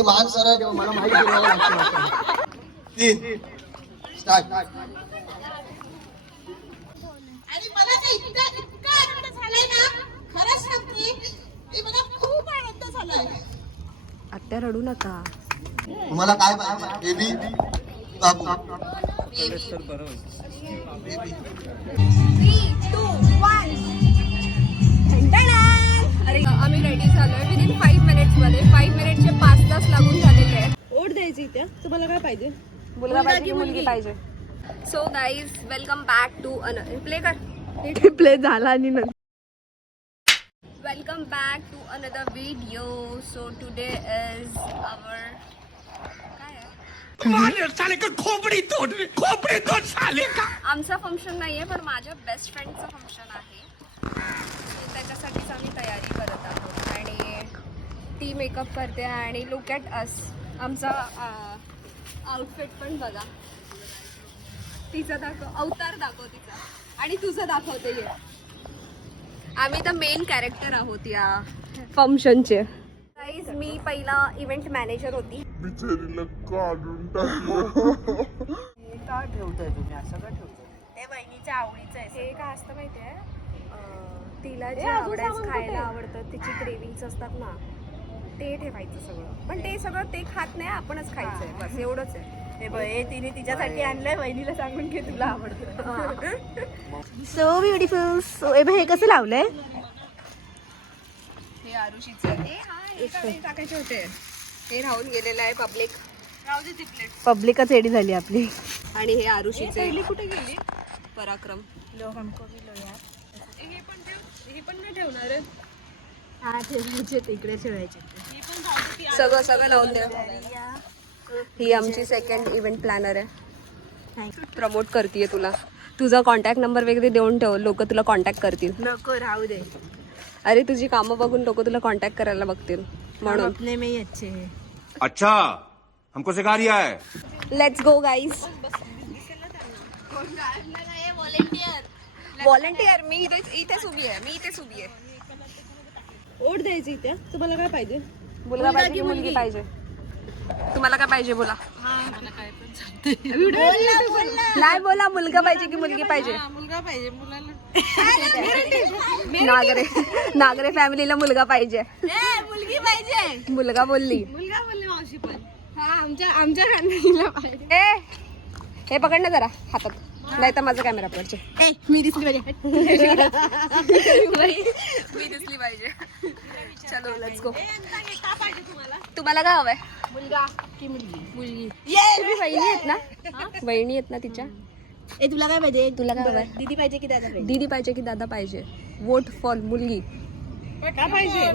तुमचे मान सरळ ठेवा, मला माहिती आहे. 3 स्टार्ट. आणि मला तर इतका आनंद झालाय ना, खरंच सांगते, मी मला खूप आनंद झालाय. आत्या रडू नका. तुम्हाला काय पाहिजे? बेबी बाबू? बेबी. 3, 2, 1. अरे आम्ही रेडी झालोय विदिन 5 मिनिट्स मध्ये. 5 मिनिटचे 5 तास लागून झालेले आहेत. ओढ द्यायची त्या. तुम्हाला काय पाहिजे? मुलगा पाहिजे की मुलगी पाहिजे? So guys welcome back to play कर. प्ले झाला आणि welcome back to another video. So today is our आमचा फंक्शन नाहीये पण माझ्या बेस्ट फ्रेंडचं फंक्शन आहे. So त्याच्यासाठीच आम्ही तयारी करत आहोत आणि ती मेकअप करते आणि लुक ॲट अस. आमचा आउटफिट पण बघा. तिचा अवतार दाखव तिचा आणि तुझं दाखवते ये. आम्ही तर मेन कॅरेक्टर आहोत या फंक्शनचे. गाईज मी पहिला इव्हेंट मॅनेजर होती. का ठेवताय तुम्ही असं का ठेवताय? ते बहिणीच्या आवडीचं आहे. हे काय असतं माहितीये, तिला जे आवडायचं खायला आवडतं, तिची क्रेविंग्स असतात ना, ते ठेवायचं सगळं. पण ते सगळं ते खात नाही, आपणच खायचंय, बस एवढंच आहे. हे बघ, हे तिने तिच्यासाठी आणलंय. बहिणीला सांगून घे तुला आवडतं. So beautiful. सो हे कसं लावलंय? हे आरुषीचं. हे टाकायचे होते, हे राहून गेलेलं आहे. पब्लिकच एडी झाली आपली. आणि हे आरुषीचे. कुठे गेली? पराक्रम. हे पण नाही ठेवणार. हा ठेवायचे, तिकडे ठेवायचे. सगळं लावून द्या. ही आमची सेकंड इव्हेंट प्लॅनर आहे. प्रमोट करतीये तुला. तुझा कॉन्टॅक्ट नंबर वगैरे देऊन ठेव, लोक तुला कॉन्टॅक्ट करतील. नको, राहू दे. अरे तुझी कामं बघून लोक तुला कॉन्टॅक्ट करायला बघतील म्हणून. अपने में ही अच्छे हैं. अच्छा, हमको सिखा रिया है. Let's go guys. व्हॉलेंटियर. मी इथेच उभी आहे. ओढ द्यायची त्या. तुम्हाला काय पाहिजे? मुलगा पाहिजे की मुलगी पाहिजे? तुम्हाला काय पाहिजे बोला. नाही बोला. मुलगा पाहिजे की मुलगी पाहिजे? मुलगा पाहिजे. मुलाला नागरे फॅमिलीला मुलगा पाहिजे. मुलगी पाहिजे. मुलगा बोलली. मुलगा बोलले मावशी पण. हा आमच्या फॅमिलीला पाहिजे. हे पकड ना जरा हातात, नाही तर माझा कॅमेरा पडचे. मी दिसली पाहिजे. मी दिसली पाहिजे. चलो लेट्स गो. तुम्हाला काय हवंय? मुलगा की मुलगी? मुलगी. तुम्ही बहिणी आहेत ना? बहिणी आहेत ना तिच्या? तुला काय पाहिजे? तुला काय हवंय? दीदी पाहिजे की दादा पाहिजे? दीदी पाहिजे की दादा पाहिजे? वोट फॉर मुलगी. काय पाहिजे?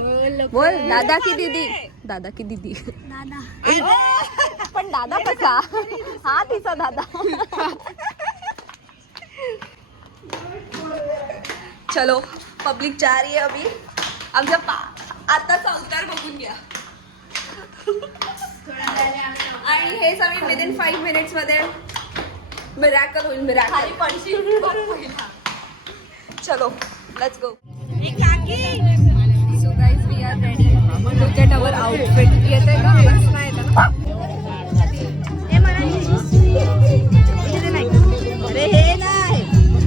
बोल. दादा की दीदी? दादा की दीदी? दादा. पण दादा कसा? हा तिचा दादा. चलो पब्लिक जा रही है अभी. आमच्या आताचा अवतार बघून घ्या. आणि हे सगळे विदिन 5 मिनिट्स मध्ये मिरॅकल होईल. चलो let's go. So guys we are ready. Look at our outfit. येते का? आवाज नाही येत ना? अरे हे नाही.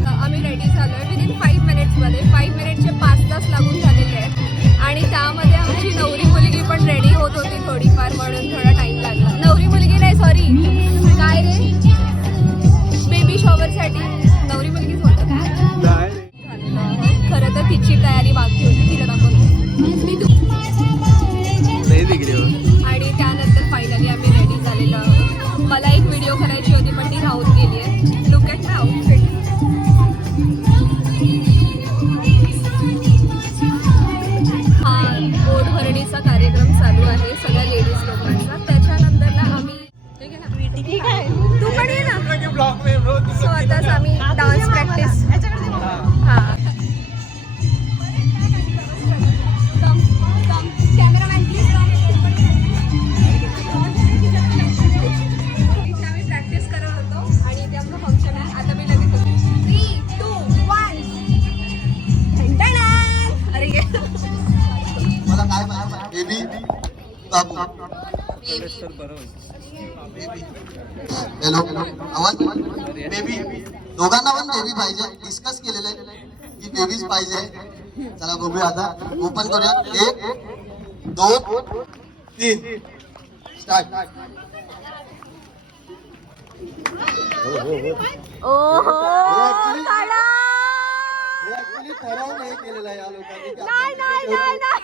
आम्ही रेडी झालोय विदिन 5 मिनिट्स मध्ये. 5 मिनिटचे 5 तास लागून झालेले आहेत आणि त्यामध्ये आमची नवरी मुलगी पण रेडी होत होती थोडीफार, म्हणून थोडा टाइम लागला. नवरी मुलगी नाही, सॉरी, काय रे, बेबी शॉवर साठी नवरी मुलगीच होत. खरं तर तिची तयारी बाकी होती, तिला दाखवलं. आणि त्यानंतर फायनली आम्ही रेडी झालेलो आहोत. मला एक व्हिडिओ करायची होती पण ती राहून गेली आहे. Look at my outfit. हा पोट भरणीचा कार्यक्रम चालू आहे सगळ्या लेडीज लोकांचा. त्याच्यानंतर ना आम्ही तू पण ये ना. सो आताच आम्ही डान्स प्रॅक्टिस. हा कॅमेरामॅन प्लीज. आम्ही प्रॅक्टिस करत होतो आणि इथे आमचं फंक्शन आहे. आता मी लगेच 3, 2, 1. अरे मला काय पाहिजे? बेबी बाबू? हॅलो आवाज बेबी दोघांना पण बेबी पाहिजे डिस्कस केलेलं आहे की बेबीज पाहिजे चला बघूया आता ओपन करूया 1 2 3 स्टार्ट ओहो काढा. ऍक्च्युली ठराव नाही केलेला या लोकांनी नाही.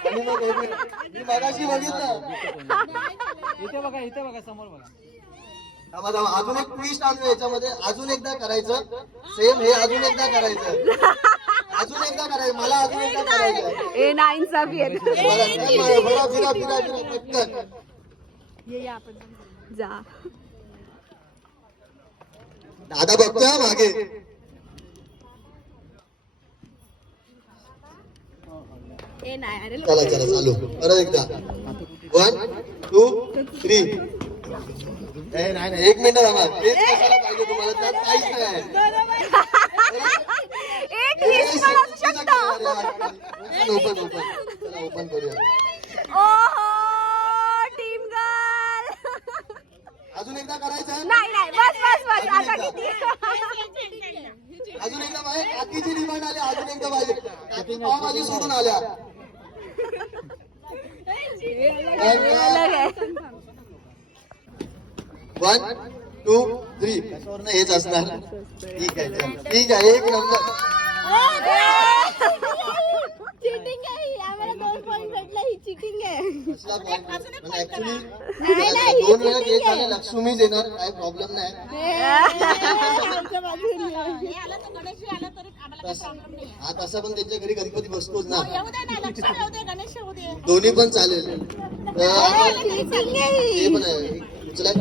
आणि मग baby, मी मगाशी बघितलं थांबा, अजून एक ट्विस्ट आणतो याच्यामध्ये अजून एकदा करायचं सेम हे अजून एकदा करायचं मला अजून एकदा करायचं ए नाइंसाफी आहे. फिरा पटकन जा दादा बघतोय मागे ए नाही अरे चला चालू परत एकदा 1 2 3 नाही 1 मिनिट थांबा तेच कशाला पाहिजे तुम्हाला त्यात काहीच नाही एक लिस्ट पण असू शकतं. ओपन करूया ओहो टीम गर्ल. अजून एकदा करायचं नाही बस आता किती अजून एकदा पाहिजे काकीची डिमांड आली अजून एकदा पाहिजे काकी पावभाजी सोडून आल्या अलग आहे. 1 2 3 कशावरनं हेच असणार ठीक आहे एक नंबर चिटिंग आहे आम्हाला 2 पॉइंट भेटला ही चिटिंग आहे. कसला point? पण ऍक्च्युली 2 वेळा केक झाले लक्ष्मीच येणार काय प्रॉब्लेम नाही हा तसा पण त्यांच्या घरी गणपती बसतोच ना दोन्ही पण चालेल ते पण आहे उचलाय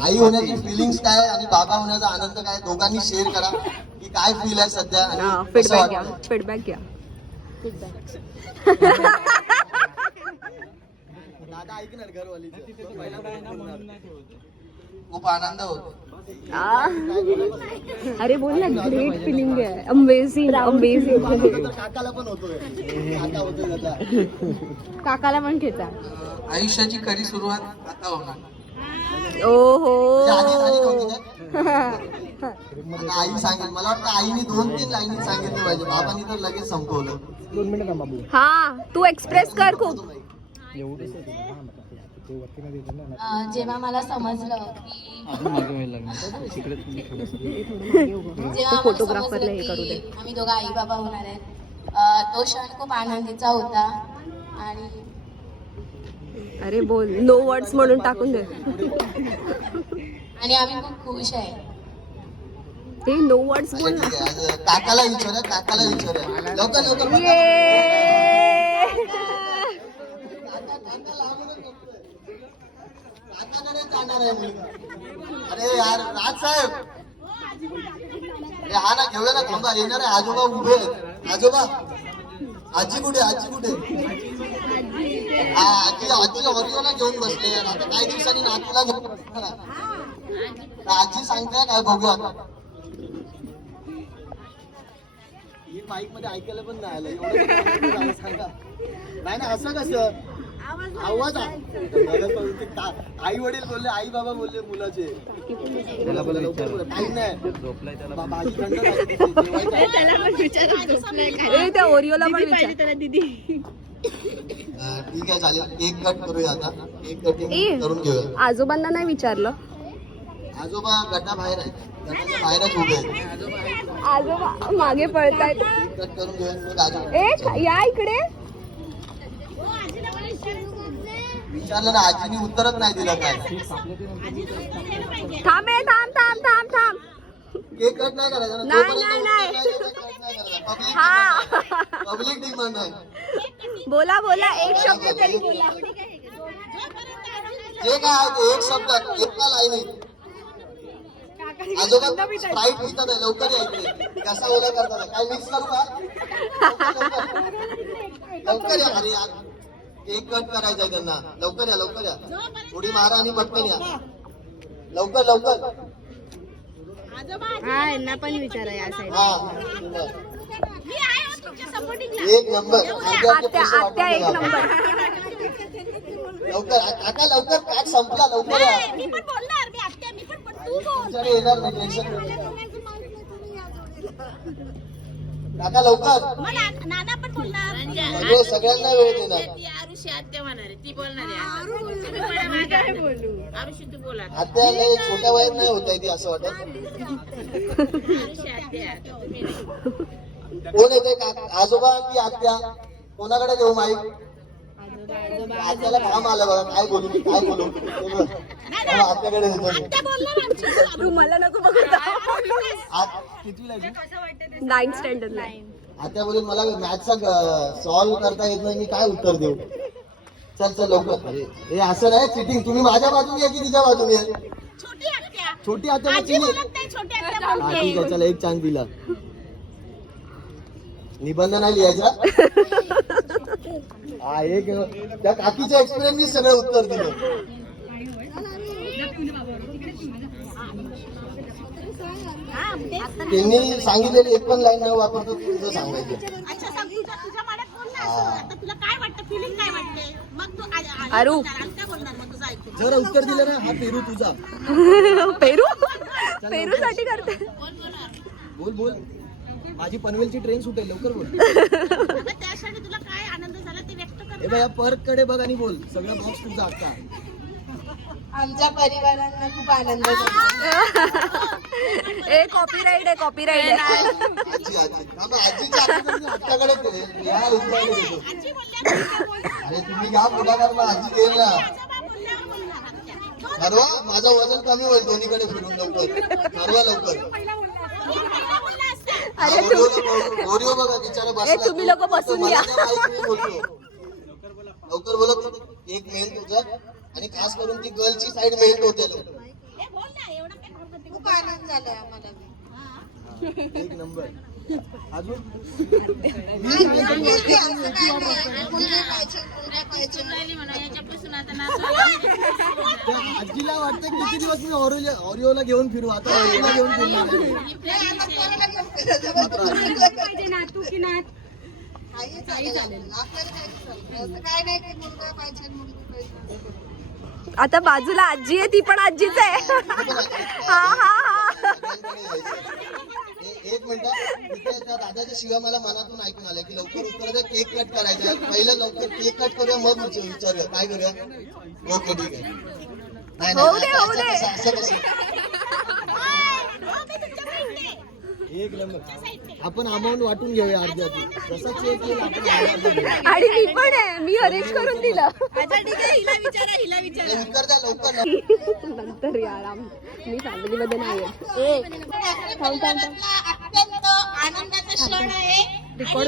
आई होण्याची फिलिंग्स काय आणि बाबा होण्याचा आनंद काय दोघांनी शेअर करा की काय फील आहे सध्या आणि कसं वाटतं फीडबॅक घ्या. दादा ऐकणार घरवाली खूप आनंद होतो अरे बोल ना ग्रेट फिलिंग आहे अमेझिंग काकाला पण होतोय काका होतोय दादा काकाला पण खेचा. आयुष्याची खरी सुरुवात आता होणार ओहो आधी झाली नव्हती काय? आता आई सांगेल मला वाटतं आईने 2-3 लाईनी सांगितलं पाहिजे बाबांनी तर लगेच संपवलं हा तू एक्सप्रेस कर खूप. जेव्हा मला समजलं की फोटोग्राफरला हे करू दे. आम्ही दोघं आई बाबा होणार आहेत तो क्षण खूप आनंदीचा होता आणि अरे बोल नो वर्ड्स म्हणून टाकून दे. आणि आम्ही खूप खुश आहे. ते नो वर्ड्स बोल ना. काकाला विचारा लवकर काकाकडे जाणार आहे मुलगा अरे यार राज साहेब अरे हा ना घेऊया ना थांबा येणार आहे आजोबा उभे आजोबा आजी कुठे हा आजी ऑरिओला घेऊन बसले यार आता काही दिवसांनी नातूला घेऊन बसणार आजी सांगते काय बघू आता माईक मध्ये ऐकायला पण नाही आलं एवढं सांगा नाही ना असं कसं आवाज आई वडील बोलले आई बाबा बोलले मुलाचे त्या ओरिओला पण विचार. ठीक आहे चालेल केक कट करूया आता केक कटिंग करून घेऊया. आजोबांना नाही विचारलं. आजोबा गटाबाहेर आहेत गटाच्या बाहेरच उभे आहेत आजोबा मागे पळतायत. कट करून घेऊया मग आजोबा या इकडे. विचारलं ना आजीने उत्तरच नाही दिलं काय थांब केक कट नाही करायचा नाही. हा पब्लिक डिमांड आहे बोला एक शब्द तरी बोला. जे काय आहे ते एक शब्द एका लाईनीत आजोबा स्प्राईट पितात आहे लवकर या इकडे कसा ओला करतात काय मिक्स करू का लवकर या अरे यार केक कट करायचा आहे त्यांना लवकर या उडी मारा आणि पटकन या लवकर हा यांना पण विचारा या साईड. हा एक नंबर आत्या एक नंबर. लवकर काका लवकर काट संपला लवकर या. मी पण बोलणार मी आत्या मी पण तू बोल तुमच्याकडे येणार नाही टेन्शन घेऊ नका. काका लवकर मग नाना पण बोलणार सगळे सगळ्यांना वेळ देणार आरुषी आत्या म्हणणार आहे ती बोलणार आहे आरुषी तू बोला आत्याला एक छोट्या वयात नाही होत आहे ती असं वाटत. आरुषी आत्या तुम्ही नाही. कोण येते आजोबा की आत्या कोणाकडे देऊ माईक. आत्याला काम आलं बघा काय बोलू मी काय बोलू ते बघ. आत्याकडे देतो मी. आत्या बोलणार आमची तू मला नको बघत कितवीला आहे तू? 9th स्टँडर्डला. आत्या बोलून मला मॅथचा सॉल्व्ह करता येत नाही मी काय उत्तर देऊ. चल चल लवकर. अरे हे असं नाही चिटिंग. तुम्ही माझ्या बाजूने आहे की तिच्या बाजूने आहे. छोटी आत्या छोटी आत्या आजी वाचली. बोलत नाही छोटी आत्या हा बोलते ठीक आहे चला एक चान्स दिला. निबंध नाही लिहायचा. हा एक त्या काकीच्या एक्सपिरियन्सनी सगळं उत्तर दिलं. त्यांनी सांगितलेली एक पण लाईन नाही वापरतो तुझं सांगायचं. अच्छा सांग तुझ्या मनात बोल ना असं. आता तुला काय वाटतं फिलिंग काय वाटते मग तू आरू. काय बोलणार मग तुझं ऐकून जर उत्तर दिलं ना हा पेरू तुझा. पेरू पेरू साठी करते. बोल बोल माझी पनवेलची ट्रेन सुटेल लवकर बोल. अगं त्यासाठी तुला काय आनंद झाला ते व्यक्त कर हे बाया पर्क कडे बघ आणि बोल सगळं बॉक्स तुझा अक्का. आमच्या परिवारांना खूप आनंद झाला. ए कॉपीराईट आहे कॉपीराईट आहे. आजी आजी हा मग आजीच्या अक्काकडे दे. या उत्तर देतो. आजी बोलल्यावर अरे तुम्ही घ्या पुढाकार मग आजी देईल ना. आजोबा बोलल्यावर बोलणार आत्या. ठरवा माझं वजन कमी होईल दोन्हीकडे फिरून लवकर. ठरवा लवकर. पहिला बोलला असता अरे ओरिओ बघा बिचारा बसला. ए, तुम्ही लोकं बसून मला घ्या. त्या माईकने बोलतो. लवकर बोलत एक मेल तुझं आणि खास करून ती गर्लची साईड मेल होते लवकर. हे बोल ना एवढं काय घाबरते? खूप आनंद झालाय आम्हाला. एक नंबर अजून राहिली म्हणा याच्यापासून आता ना त्या आजीला वाटतं किती दिवस मी ऑरिओला घेऊन फिरू आता ऑरिओला घेऊन फिरणार नाही. काय नाही की मुलगा पाहिजे मुलगी पाहिजे. आता बाजूला आजी आहे ती पण आजीच आहे. हा हा हा. एक मिनिट त्या दादाच्या शिव्या मला मनातून ऐकून आल्या की लवकर उत्तर द्या. केक कट करायचा आहे. पहिलं लवकर केक कट करूया मग विचारूया काय करूया. ओके ठीक आहे. नाही होऊ दे, नाही होऊ दे. असं कसं एक नंबर. आपण अमाऊंट वाटून घेऊया अर्ध्याची जसं चेक येईल आपण अर्धा घेऊ. आणि मी पण आहे मी अरेंज करून दिलं. हिला विचारा हे उत्तर द्या लवकर नंतर यार मी फॅमिली मध्ये नाही आहे. परिवारातला अत्यंत आनंदाचा क्षण आहे आणि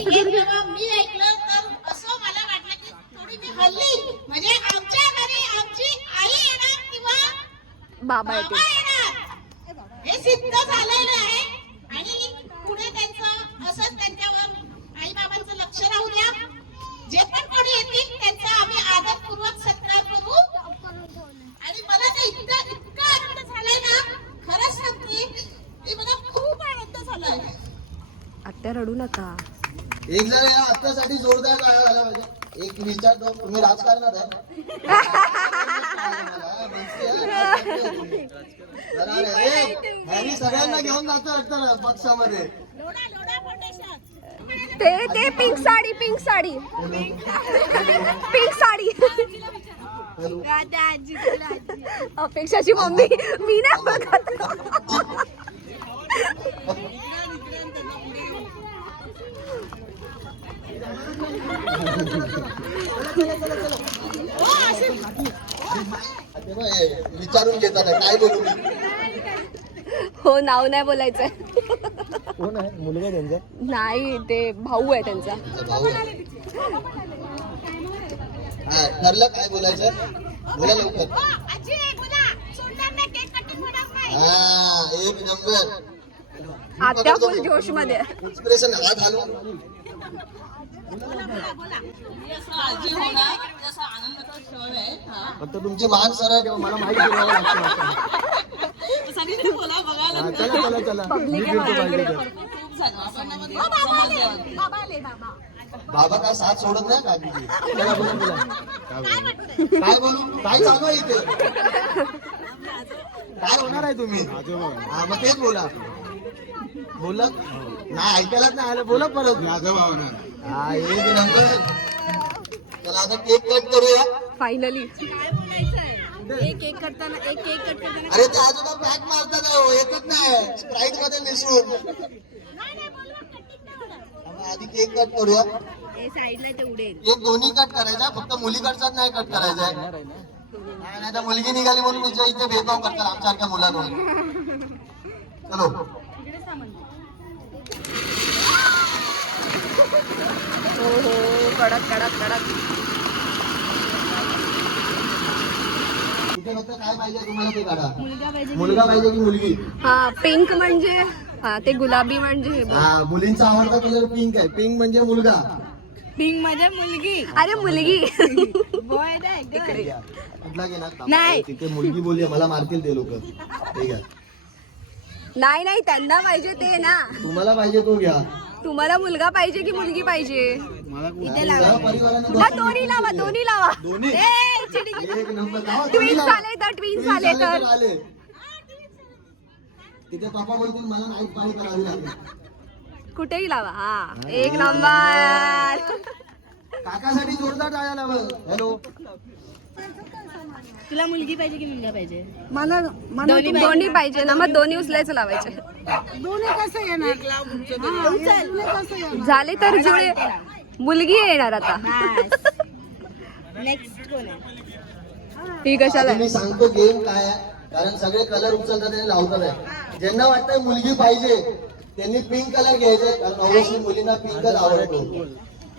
हे जेव्हा मी ऐकलं तर असं मला वाटलं की थोडी मी हल्ली म्हणजे आमच्या घरी आमची आई येणार किंवा बाबा येते. बाबा येणार हे सिद्ध झालेलं आहे आणि पुढे त्यांचं असंच त्यांच्यावर आई बाबांचं लक्ष राहू द्या. जे पण कोणी येतील त्यांचा आम्ही आदरपूर्वक सत्कार करू आणि मला तर इतका आनंद झालाय ना खरंच सांगते हे मला खूप आनंद झालाय. आत्या रडू नका. एक जण या आत्तासाठी जोरदार काय झाला पाहिजे. एक विचारतो तुम्ही राजकारणात आहे सगळ्यांना घेऊन जातो वाटतं पक्षामध्ये. लोढा फाउंडेशन ते pink sari pink sari pink sari. Hello अपेक्षाची मम्मी मी नाही बघत. विचारून घेतात काय बोलू मी. हो नाव नाही बोलायचंय. कोण आहे मुलगा त्यांचा नाही ते भाऊ आहे त्यांचा. भाऊ आहे. हा ठरलं काय बोलायचं बोला लवकर. आजी बोला सोडणार नाही केक कटिंग होणार नाही. हा एक नंबर. आत्या फुल जोश मध्ये. एक्सप्रेशन हात घालून फक्त तुमची मान सरळ ठेवा मला माहिती ठेवावं लागतं. चला चला चला मी फिरतो बाहेर. बाबा आले बाबा. बाबा काय साथ सोडत नाही काकीची. चला, बोला, बोला. काय बोलू काय चालू आहे इथे काय होणार आहे तुम्ही हा मग तेच बोला बोलत नाही ऐकायलाच नाही आलं बोला परत हा एक नंतर चला आता केक कट करूया फायनली एक केक कट करताना अरे ते आजोबा पॅक मारतात अहो, येतच नाही स्प्राईट मध्ये मिसळून आधी केक कट करूया साईडला ते उडेल केक दोन्ही कट करायचा फक्त मुलीकडचाच नाही कट करायचा नाही तर मुलगी निघाली म्हणून इथे भेदभाव करतात आमच्यासारख्या मुलांवर चलो हो कडक कडक कडक कुठे फक्त काय पाहिजे तुम्हाला ते काढा मुलगा पाहिजे की मुलगी हा पिंक म्हणजे हा ते गुलाबी म्हणजे हे बघ. हा मुलींचा आवडता कलर पिंक आहे पिंक म्हणजे मुलगा पिंक मध्ये मुलगी अरे मुलगी बॉय नाही कुठला घेणार नाही. तिथे मुलगी बोलली मला मारतील ते लोक ठीक आहे नाही नाही त्यांना पाहिजे ते ना तुम्हाला पाहिजे तो घ्या तुम्हाला मुलगा पाहिजे की मुलगी पाहिजे परिवाराने हा, दोन्ही लावा दोन्ही लावा दोन्ही एक नंबर लावा, दोन्ही ट्विन्स लावा. आले तर ट्विन्स Twins आले तर आले. तिथे पप्पा बोलतील मला नाईट पाळी करावी लागेल कुठेही लावा हा एक नंबर काकासाठी जोरदार टाळ्या लावा हॅलो तुला मुलगी पाहिजे की मुलगा पाहिजे दोन्ही पाहिजे ना मग दोन्ही उचलायचं लावायचे झाले तर जुळे मुलगी येणार आता नेक्स्ट कोण आहे ही कशाला मी सांगतो गेम काय आहे कारण सगळे कलर उचलतात आणि लावतात आहे ज्यांना वाटतंय मुलगी पाहिजे त्यांनी पिंक कलर घ्यायचा कारण ऑब्विसली मुलींना पिंकच आवडतो आणि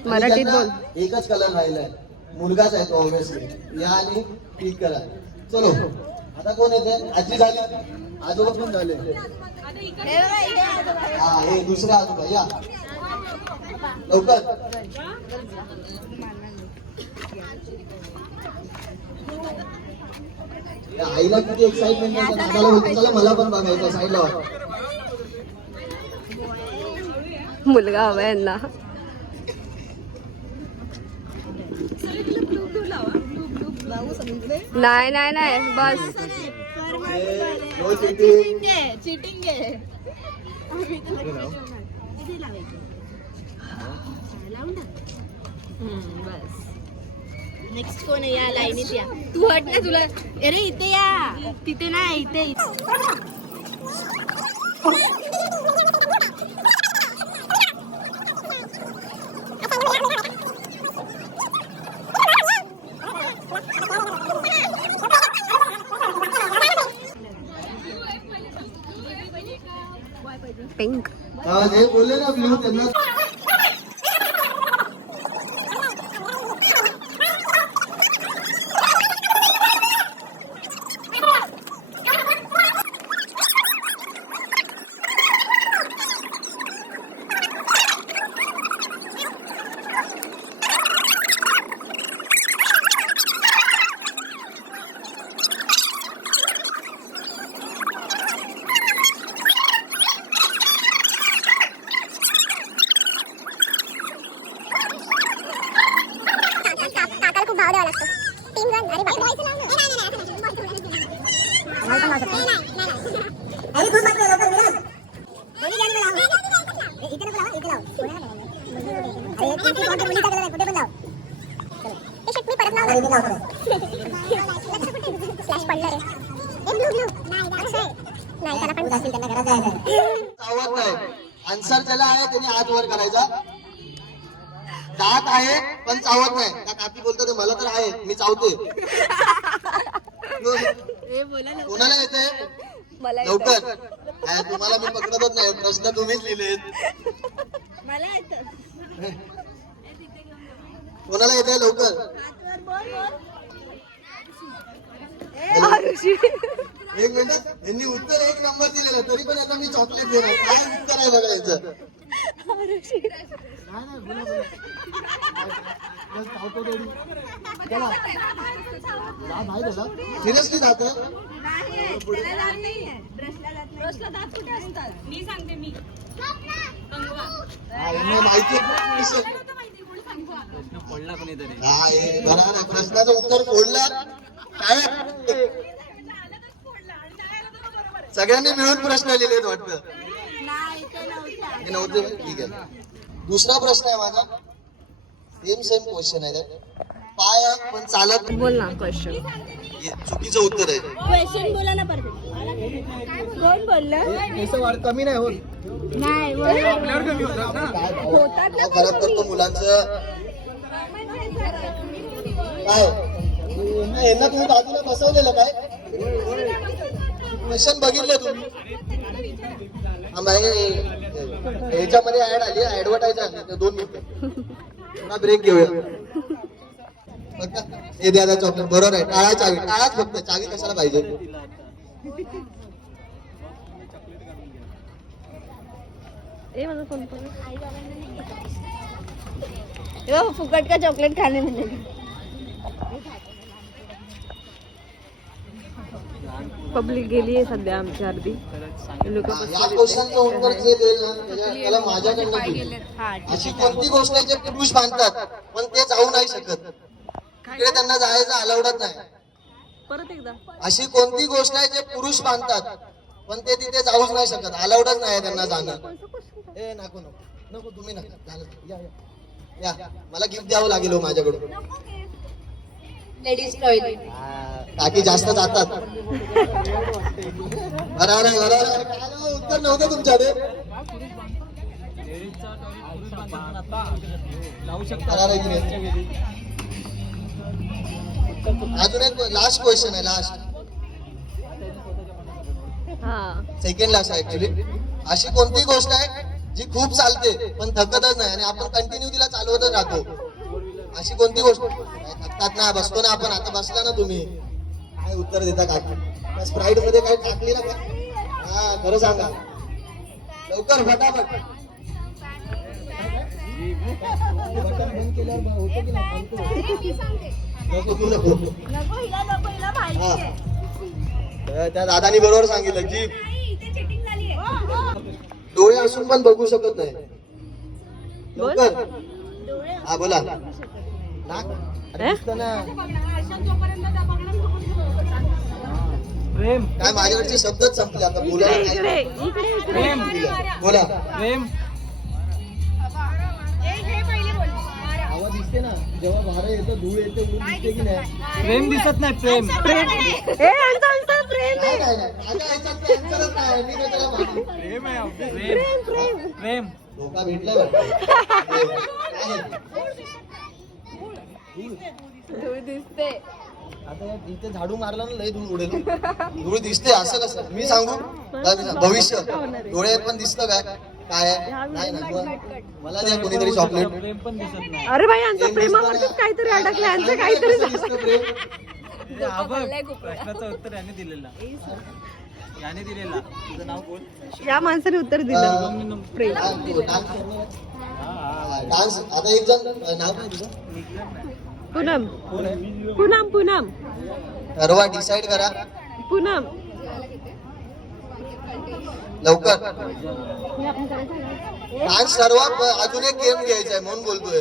मराठीत त्यांना बोल. एकच कलर राहिलाय मुलगाच आहे तो ऑब्विसली या आणि पिंक कलर चलो आता कोण येते आजी झाली आजोबा पण झाले हा हे दुसरा आजोबा या लवकर या आईला किती एक्साइटमेंट आहे दादाला होती चला मला पण बघायचं साईडला मुलगा हवा यांना नाही नाही नाही बस नो चिटिंग चिटिंग आहे नेक्स्ट कोण आहे या लाईनीत या तू हट ना तुला अरे इथे या तिथे नाही इथे पिंक जे बोलले ना ब्लू त्यांना चावत नाही आन्सर ज्याला आहे त्याने हात वर करायचा दात आहे पण चावत नाही त्या काकी बोलतात मला तर आहे मी चावते कोणाला येते मला लवकर काय तुम्हाला मी पकडतच नाही प्रश्न तुम्हीच लिहिलेत मला येतं कोणाला येते लवकर आरुषी एक मिनिट यांनी उत्तर एक नंबर दिलेलं तरी पण यांना मी चॉकलेट देणार काय उत्तर आहे बघा याचं सिरियसली जात माहिती काय बरोबर, प्रश्नाचं उत्तर फोडलं काय. सगळ्यांनी मिळून प्रश्न लिहिलेत वाटतं. हे नव्हते, ठीक आहे. दुसरा प्रश्न आहे माझा, सेम क्वेश्चन आहे. पाय आहे पण चालत बोल ना क्वेश्चन. हे चुकीचं उत्तर आहे. क्वेश्चन बोला ना परत. कोण बोललं? कमी नाही होत. नाही होतात ना. खराब करतो मुलांचं. काय यांना तुम्ही बाजूला बसवलेलं काय क्वेश्चन बघितलं तुम्ही? ह्याच्यामध्ये ऍड आली, ऍडव्हर्टाईज आली. 2 मिनिटं ब्रेक घेऊया. हे द्या चॉकलेट. बरोबर आहे. टाळा चावी, टाळाच फक्त, चावी कशाला पाहिजे. फुकट का चॉकलेट खाने मिलेगी. पब्लिक गेली आहे सध्या आमची अर्धी. लोक या क्वेश्चनचं उत्तर जे देईल ना त्याला माझ्याकडनं देईल. अशी कोणती गोष्ट आहे जे पुरुष बांधतात पण ते जाऊ नाही शकत, तिकडे त्यांना जायचं अलाउडच नाही. परत एकदा. अशी कोणती गोष्ट आहे जे पुरुष बांधतात पण ते तिथे जाऊच नाही शकत, अलाउडच नाही त्यांना जाणं. ए नको नको नको, तुम्ही नका. या या या, मला गिफ्ट द्यावं लागेल हो माझ्याकडून. Ladies toilet. टाकी जास्त जातात. बरोबर काय उत्तर नव्हतं तुमच्याकडे. अजून एक लास्ट क्वेश्चन आहे, लास्ट सेकंड लास्ट आहे ऍक्च्युली. अशी कोणती गोष्ट आहे जी खूप चालते पण थकतच नाही आणि आपण कंटिन्यू तिला चालवतच राहतो? अशी कोणती गोष्ट? थकतात ना, बसतो ना आपण. आता बसला ना तुम्ही, काय उत्तर देता काकी? स्प्राईट मध्ये काय टाकली ना? हा खरं सांगा लवकर, फटाफट. बटन बंद केल्यावर होतो की नाही? नको तू नको. हा त्या दादानी बरोबर सांगितलं की डोळे असून पण बघू शकत नाही. लवकर. हा बोला. काय माझ्याकडचे शब्दच संपले आता. बोला बोला. आवाज दिसते ना जेव्हा वारं येतं, धूळ येते, दिसते की नाही? प्रेम दिसत नाही. प्रेम प्रेम नाही, नाही, नाही. माझ्या ह्याच्यात answerच नाही. मी काय त्याला मागेल? प्रेम धोका भेटलाय वाटतं. धूळ दिसते. आता इथे झाडू मारला ना लय धूळ उडेल. धूळ दिसते असं कसं? मी सांगू भविष्य डोळे पण दिसतं काय काय आहे? नाही ना. मला द्या कोणीतरी चॉकलेट. प्रेम पण दिसत नाही. अरे भाई यांचं प्रेमावरतीच काहीतरी अडकलं. यांचं काहीतरी दिसतं प्रेम. प्रश्नाचं उत्तर याने दिलेला. तुझं नाव बोल. या माणसाने उत्तर दिलं प्रेम. डान्स. आता एक जण नाव काय तुझं? पूनम. पूनम पूनम ठरवा, डिसाईड करा पूनम. लवकर. डान्स ठरवा. अजून एक गेम घ्यायचा आहे म्हणून बोलतोय.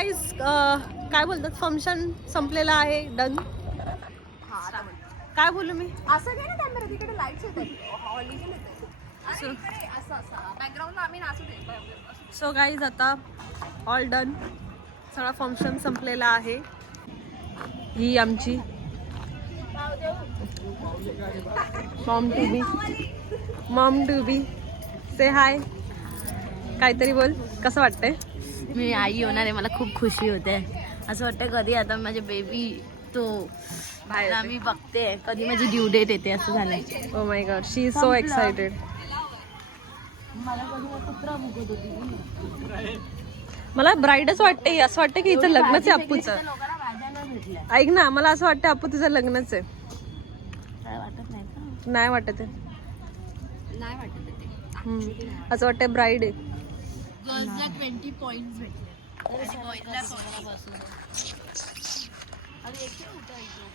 गाईज काय बोलतात फंक्शन संपलेलं आहे डन. काय बोलू मी असं काय ना कॅमेरा तिकडे लाईट्स येतात ऑलिजन येतात असं असं बॅकग्राऊंडला आम्ही नाचू दे. सो गाईज आता ऑल डन सगळा फंक्शन संपलेला आहे. ही आमची मॉम टू बी से हाय. काहीतरी बोल कसं वाटतंय. मी आई होणार आहे, मला खूप खुशी होते. असं वाटतं कधी आता माझे बेबी तो बाहेर मी बघते कधी माझी ड्यू डेट येते असं झालंय. Oh my God she is so excited. मला कधी कुत्रा भुकत होती. मला ब्राईडच वाटते. असं वाटतं की हिचं लग्नच आहे अप्पूचं. लोकांना भाज्या नाही भेटल्या. ऐक ना मला असं वाटतं अप्पू तुझं लग्नच आहे. काय वाटत नाही का? नाही वाटत आहे. नाही वाटत ते. असं वाटतं ब्राईड आहे. गर्ल्सला 20 पॉइंट्स भेटले.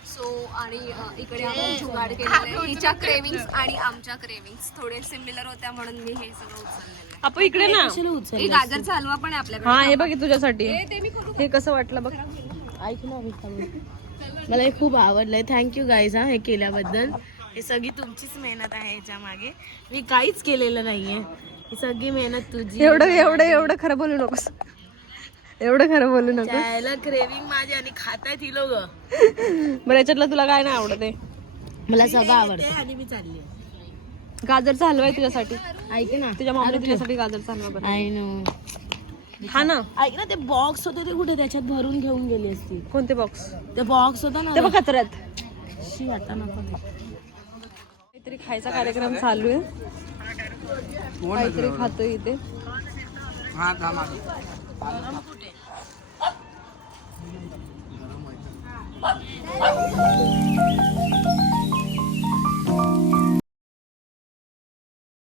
सो आणि इकडे आपण जुगाड केलेलं आहे. तिच्या क्रेविंग्स आणि आमच्या क्रेविंग्स थोडे सिमिलर होत्या म्हणून मी हे सगळं उचललेलं आहे. अप्पू इकडे ना. हे गाजरचा हलवा पण आहे आपल्याकडे. हा हे बघ हे तुझ्यासाठी. हे कसं वाटलं बघ. ऐक ना मला हे खूप आवडलंय. थँक्यू गाईज हे केल्याबद्दल. हे सगळी तुमचीच मेहनत आहे ह्याच्या मागे. मी काहीच केलेलं नाहीये. ही सगळी मेहनत तुझी. एवढं खरं बोलू नकोस. एवढं खरं बोलू नको. त्याला क्रेविंग माझी आणि खातायत ही लोक. बरं याच्यातलं तुला काय नाही आवडत आहे. मला सगळं आवडतं आणि मी चालली. गाजरचा हलवा आहे तुझ्यासाठी. ऐक ना तुझ्या मम्मीने तुझ्यासाठी गाजरचा हलवा बनवला. I know. हा ना. ऐक ना ते बॉक्स होते ते कुठे त्याच्यात भरून घेऊन गेली असती. कोणते बॉक्स. ते बॉक्स होता ना ते बघ कचऱ्यात. शी आता नको. काहीतरी खायचा कार्यक्रम चालू आहे. काहीतरी खातोय इथे.